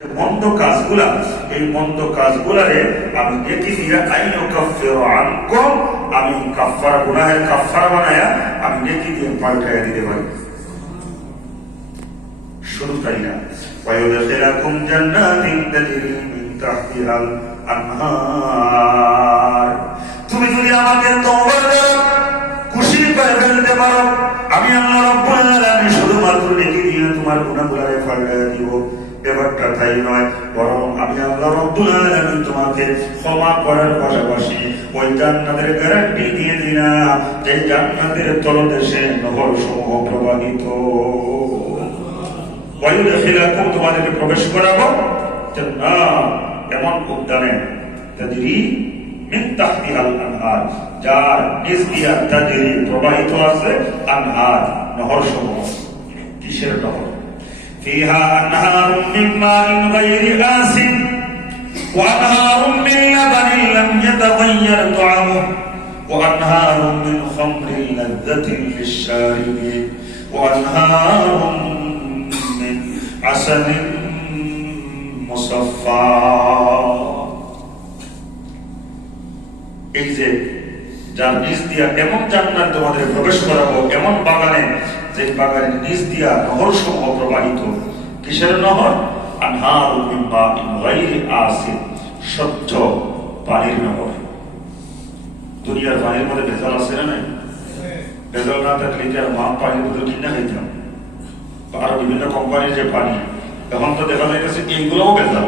মন্দ কাজগুলা এই মন্দ কাজগুলারে আমি দেখি দিয়া আইন কাফের আনকম আমি কাফারা গুনাহের কাফারা বানায়া আমি দেখি দিয়ে পাল্টাইয়া দিতে পারি শুধু তাই না ويدخلكم جنات تجري من تحتها الأنهار তাই নয়, বরং আমি আল্লাহ রব্বুল আলামিন তোমাকে ক্ষমা করার পাশাপাশি ওই জান্নাতের গ্যারান্টি দিয়ে যে জান্নাতের তলদেশে সমূহ প্রবাহিত। তোমাদেরকে প্রবেশ করাবো। এমন উদ্যানে তাহতিহাল আনহার, যার নিজ দিয়া তাজরি প্রবাহিত আছে আনহার নহর সমূহ কিসের নহর? فيها أنهار من ماء غير آسن وأنهار من لبن لم يتغير طعمه وأنهار من خمر لذة للشاربين وأنهار من عسل مصفى এই যে যার নিজ দিয়া এমন জান্নাত তোমাদের প্রবেশ করাবো এমন বাগানে যে বাগানের নিজ দিয়া নহর সমূহ প্রবাহিত, কিসের নহর? আনহার গায়রি স্বচ্ছ পানির নহর। দুনিয়ার পানির মধ্যে ভেজাল আছে না নাই? ভেজাল না থাকলে কি আর মা পানির বোতল কিনে খাইতাম? আরও বিভিন্ন কোম্পানির যে পানি, এখন তো দেখা যাইতেছে এইগুলোও ভেজাল।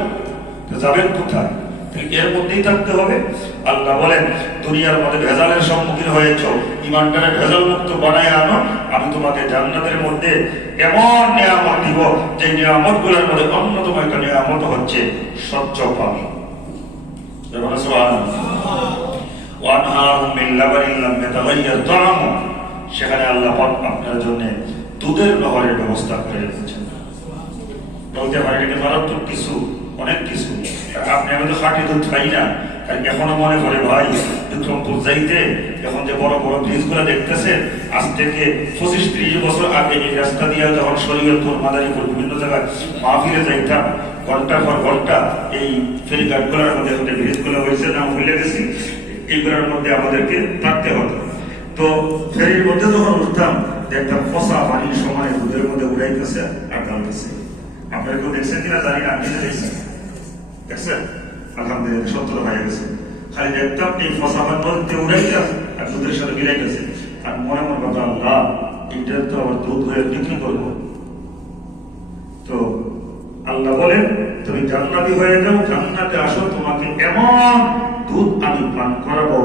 যাবেন কোথায়? এর মধ্যেই থাকতে হবে। আল্লাহ বলেন দুনিয়ার মধ্যে ভেজালের সম্মুখীন হয়েছ ইমানটারে ভেজাল মুক্ত বানায় আনো, আমি তোমাকে জান্নাতের মধ্যে এমন নিয়ামত দিব যে নিয়ামতগুলোর মধ্যে অন্যতম একটা নিয়ামত হচ্ছে স্বচ্ছ পানি। সেখানে আল্লাহ আপনার জন্য দুধের ব্যবস্থা করে রেখেছেন বলতে পারি এটা মারাত্মক কিছু, অনেক কিছু। আপনি আমি তো খাঁটি দুধ খাই না এখনও মনে করে ভাই বিক্রমপুর যাইতে এখন যে বড় বড় ব্রিজগুলা দেখতেছে, আজ থেকে পঁচিশ ত্রিশ বছর আগে এই রাস্তা দিয়ে যখন শরীয়তপুর, মাদারীপুর বিভিন্ন জায়গায় মাহফিলে যাইতাম ঘণ্টার পর ঘণ্টা এই ফেরিঘাটগুলার মধ্যে ব্রিজগুলো হয়েছে নাম ভুলে গেছি, এইগুলোর মধ্যে আমাদেরকে থাকতে হতো তো ফেরির মধ্যে যখন উঠতাম, দেখতাম ফসা পানির সময় দুধের মধ্যে উড়াইতেছে আর আপনারা কেউ দেখছেন কিনা জানি না, আপনি দেখছেন। দেখছেন? আলহামদুলিল্লাহ সত্তর হয়ে গেছে। খালি দেখতাম এই ফসা পানি মধ্যে উড়াইতাম আর দুধের সাথে মিলাই গেছে আর মনে মনে কথা আল্লাহ এটা তো আবার দুধ হয়ে বিক্রি করব। তো আল্লাহ বলেন, তুমি জান্নাতি হয়ে যাও, জান্নাতে আসো, তোমাকে এমন দুধ আমি পান করাবো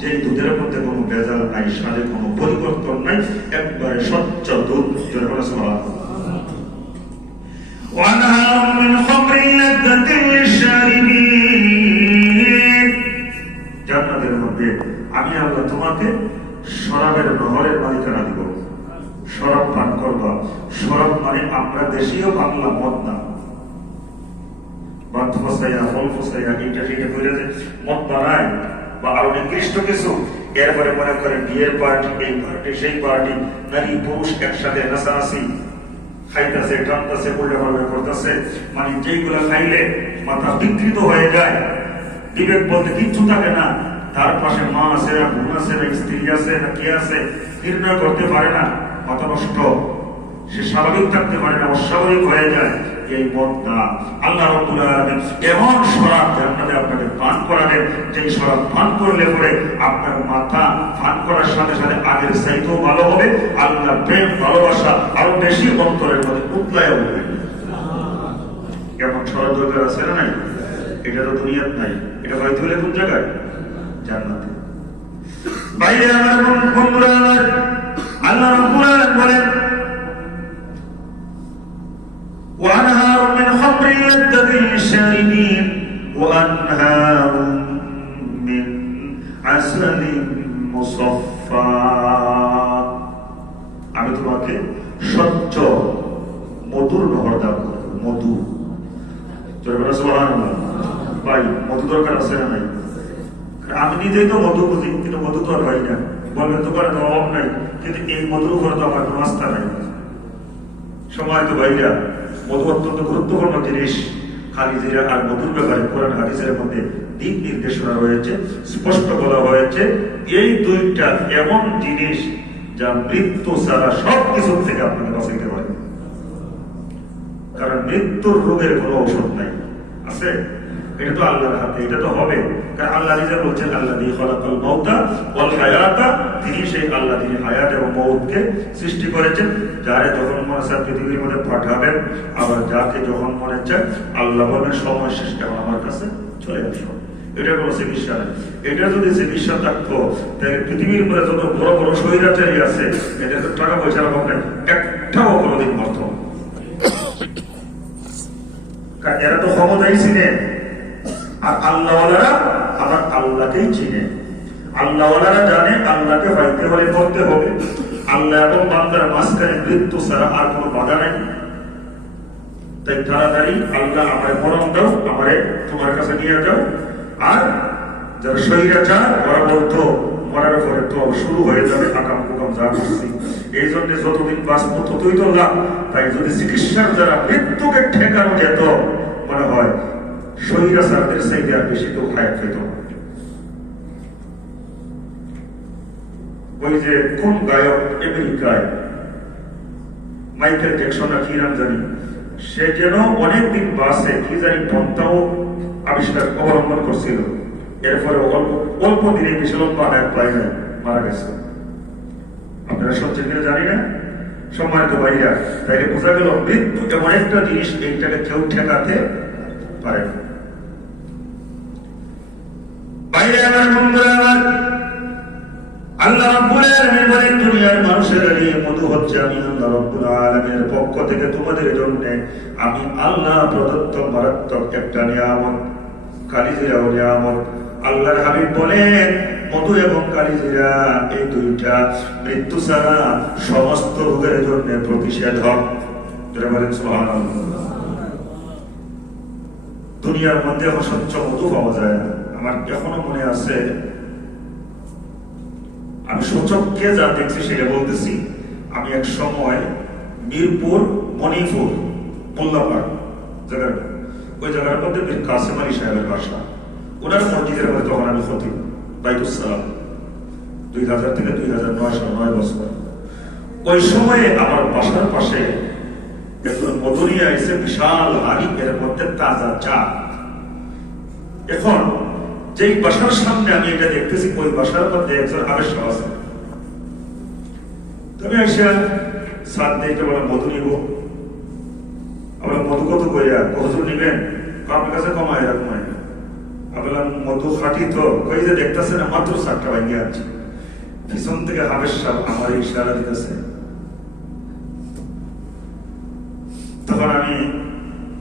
যে দুধের মধ্যে কোনো ভেজাল নাই, স্বাদে কোনো পরিবর্তন নাই, একবারে স্বচ্ছ দুধ। وأنهار من خمر لذة للشاربين জান্নাতের মধ্যে আমি আল্লাহ তোমাকে শরাবের নহরের মালিকানা দিব শরাব পান করবা শরাব মানে আমরা দেশীয় বাংলা মদ না বাদ ফসাইয়া ফল ফসাইয়া এইটা সেটা করে যে মদ বানায় বা আরো নির্দিষ্ট কিছু এরপরে মনে করে বিয়ের পার্টি এই পার্টি সেই পার্টি নারী পুরুষ একসাথে নাচানাচি খাইতেছে টানতেছে উল্টা পাল্টা করতেছে। মানে যেইগুলো খাইলে মাথা বিকৃত হয়ে যায়। বিবেক বলতে কিচ্ছু থাকে না। তার পাশে মা আছে না বোন আছে না স্ত্রী আছে, না কে আছে, নির্ণয় করতে পারে না। মাথা নষ্ট সে স্বাভাবিক থাকতে পারে না, অস্বাভাবিক হয়ে যায়। মদটা আল্লাহ এমন শরাব জান্নাতে আপনাকে পান করাবেন শরাব পান করলে পরে আপনার মাথা পান করার সাথে সাথে আগের ভালো হবে আল্লাহ প্রেম, ভালোবাসা আরও বেশি অন্তরের মধ্যে শরাব দরকার আছে না নাই? এটা তো দুনিয়াত নাই। এটা হয়তো হলে কোন জায়গায়? জান্নাতে। বাইরে আমার বন্ধুরা আমার, আল্লাহ রব্বুল বলেন وأنهار من خمر لذة للشاربين وأنهار من عسل مصفى আমি তোমাকে স্বচ্ছ মধুর নহর দান করব মধু জোরে বলো সুবহানাল্লাহ ভাই মধু দরকার আছে না নাই আমি নিজেই তো মধু বুঝি কিন্তু মধু তো আর হয় না বলবেন তো করে অভাব নাই কিন্তু এই মধুর উপরে তো আমার কোনো আস্থা নাই সময় তো ভাইরা মধু অত্যন্ত গুরুত্বপূর্ণ জিনিস। খালিজিরা আর মধুর ব্যাপারে কোরআন হাদিসের মধ্যে দিক নির্দেশনা রয়েছে, স্পষ্ট বলা হয়েছে, এই দুইটা এমন জিনিস যা মৃত্যু ছাড়া সব কিছু থেকে আপনাকে বাঁচাইতে পারে। কারণ মৃত্যুর রোগের কোনো ঔষধ নাই। আছে? এটা তো আল্লাহর হাতে, এটা তো হবে। কারণ আল্লাহ নিজে বলছেন আল্লাহ দিয়ে খলাকাল মৌতা ওয়াল হায়াতা। তিনি সেই আল্লাহ তিনি হায়াত এবং মৌতকে সৃষ্টি করেছেন, যারে যখন মনে চায় পৃথিবীর মধ্যে পাঠাবেন, আবার যাকে যখন মনে চায় আল্লাহ বলবেন, সময় শেষ এখন আমার কাছে চলে আসো। এটা কোনো চিকিৎসা এটা যদি চিকিৎসা থাকতো, তাহলে পৃথিবীর মধ্যে যত বড় বড় স্বৈরাচারী আছে এদের তো টাকা পয়সার অভাব নেই। একটাও কোনোদিন মরত এরা তো ক্ষমতাই চিনে আর আল্লাহওয়ালারা আবার আল্লাহকেই চিনে। আল্লাহওয়ালারা জানে আল্লাহকে পাইতে হলে করতে হবে। আল্লাহ এবং বান্দার মাঝখানে মৃত্যু ছাড়া আর কোনো বাধা নেই। তাই তাড়াতাড়ি আল্লাহ আমার মরণ দাও, আমারে তোমার কাছে নিয়ে যাও। আর যারা ওরা মরার পরে তো শুরু হয়ে যাবে আকাম কুকাম যা করছি। এই জন্য যতদিন বাঁচবো, ততই তো তাই যদি চিকিৎসার দ্বারা মৃত্যুকে ঠেকানো যেত, মনে হয় শরীরাচারদের চাইতে আর বেশি তো খায় পেত ওই যে কোন গায়ক আমেরিকায়, মাইকেল জ্যাকসন না কি নাম জানি, সে যেন অনেকদিন বাসে, কি জানি পন্থাও আবিষ্কার, অবলম্বন করছিল। এরপরে অল্প অল্প দিনে বেশি লম্বা হায়াত পায় না মারা গেছে। আপনারা শুনছেন কিনা জানি না? সম্মানিত ভাইয়া তাইলে বোঝা গেল মৃত্যু এমন একটা জিনিস এইটাকে কেউ ঠেকাতে পারে না। আমি আল্লাহ প্রদত্ত মারাত্মক একটা নিয়ামত, কালিজিরা ও নিয়ামত। আল্লাহর হাবিব বলেন, মধু এবং কালিজিরা এই দুইটা মৃত্যু ছাড়া সমস্ত রোগের জন্য প্রতিষেধক। দুনিয়ার মধ্যে অসচ্ছ মধু পাওয়া যায় না। আমার এখনও মনে আছে, আমি সূচককে যা দেখছি সেটা বলতেছি। আমি এক সময় মিরপুর, মণিপুর, মোল্লাপাড় ওই জায়গার মধ্যে কাসেম আলী সাহেবের বাসা। ওনার মসজিদের মধ্যে তখন আমি খতিব বাইতুসালাম দুই হাজার থেকে দুই হাজার নয় সাল, নয় বছর। ওই সময়ে আমার বাসার পাশে একজন মধুরিয়া এসে বিশাল হাড়ি এর মধ্যে তাজা চা এখন যেই বাসার সামনে আমি এটা দেখতেছি, ওই বাসার মধ্যে একজন আবেশ আছে। তুমি এসে সাত দিকে বলে মধু নিব। আমরা মধু কত কইয়া কতজন নিবেন? আপনার কাছে কমায় এরকম আমি বললাম, মধু খাটি তো, কই যে দেখতেছে না, মাত্র সাতটা ভাঙিয়ে আছে। পিছন থেকে হাবেশ সাহেব আমার ইশারা দিতেছে। তখন আমি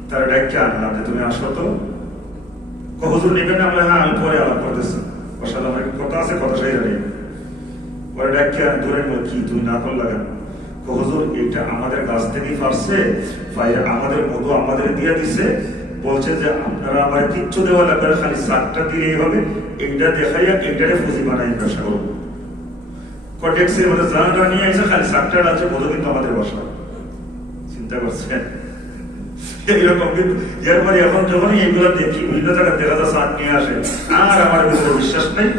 তার ডাইকে আনলাম যে, তুমি আসো তো। হুজুর নেবেন না বলে হ্যাঁ আমি পরে আলাপ করতেছি। ওর কথা আছে, কথা সেই নেই পরে ডাকিয়ে ধরে কি তুই না করলা কেন? হুজুর এটা আমাদের গাছ থেকেই পারছে আমাদের মধু আমাদের দিয়ে দিছে। বলছে যে, আপনারা আমার কিচ্ছু দেওয়া লাগবে খালি সাতটা দিলেই হবে। এইটা দেখাইয়া এইটারে ফুজি বানাই ব্যবসা করব কটেক্সের মধ্যে জানাটা নিয়ে এসে খালি সাতটা আছে মধু কিন্তু আমাদের বসা চিন্তা করছেন? এইরকম কিন্তু এরপরে এখন যখনই দেখি দেখা নিয়ে আসে। আর আমার বিশ্বাস নেই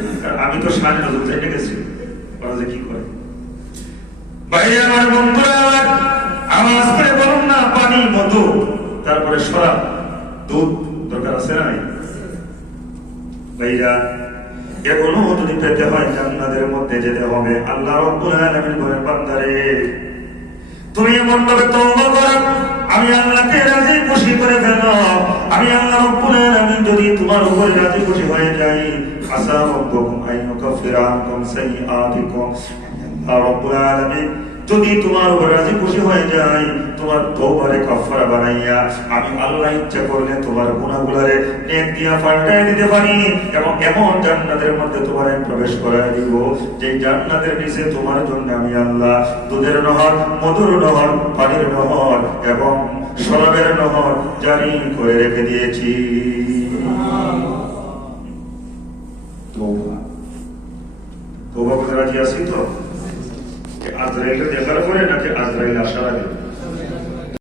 আমি তো চাইতে গেছি ওরা যে কি করে। আমার বন্ধুরা আওয়াজ করে বলুন না, পানি, মধু। তারপরে সরাব দুধ, দরকার আছে না ভাইরা পেতে হয় জান্নাতের মধ্যে যেতে হবে। আল্লাহ রব্বুল আলামিন বান্দারে, তুমি এমন ভাবে তওবা করো আমি আল্লাহকে রাজি খুশি করে ফেল আমি আল্লাহ রব্বুল আলামিন যদি তোমার উপরে রাজি খুশি হয়ে যাই। আসা রব্বুকুম আইয়ুকাফিরা আনকুম সাইয়্যাতিকুম রব্বুল আলামিন যদি তোমার উপরে রাজি খুশি হয়ে যায় তোমার তওবারে কাফারা বানাইয়া আমি আল্লাহ ইচ্ছা করলে তোমার গুনাহগুলোরে নেক দিয়া পাল্টায় দিতে পারি এবং এমন জান্নাতের মধ্যে তোমার আমি প্রবেশ করায় দিব। যে জান্নাতের নিচে তোমার জন্য আমি আল্লাহ দুধের নহর মধুর নহর পানির নহর এবং শরাবের নহর জারি করে রেখে দিয়েছি। তওবা করতে রাজি আছি তো? আজরাইলকে দেখার পরে নাকি আজরাইল আসার আগে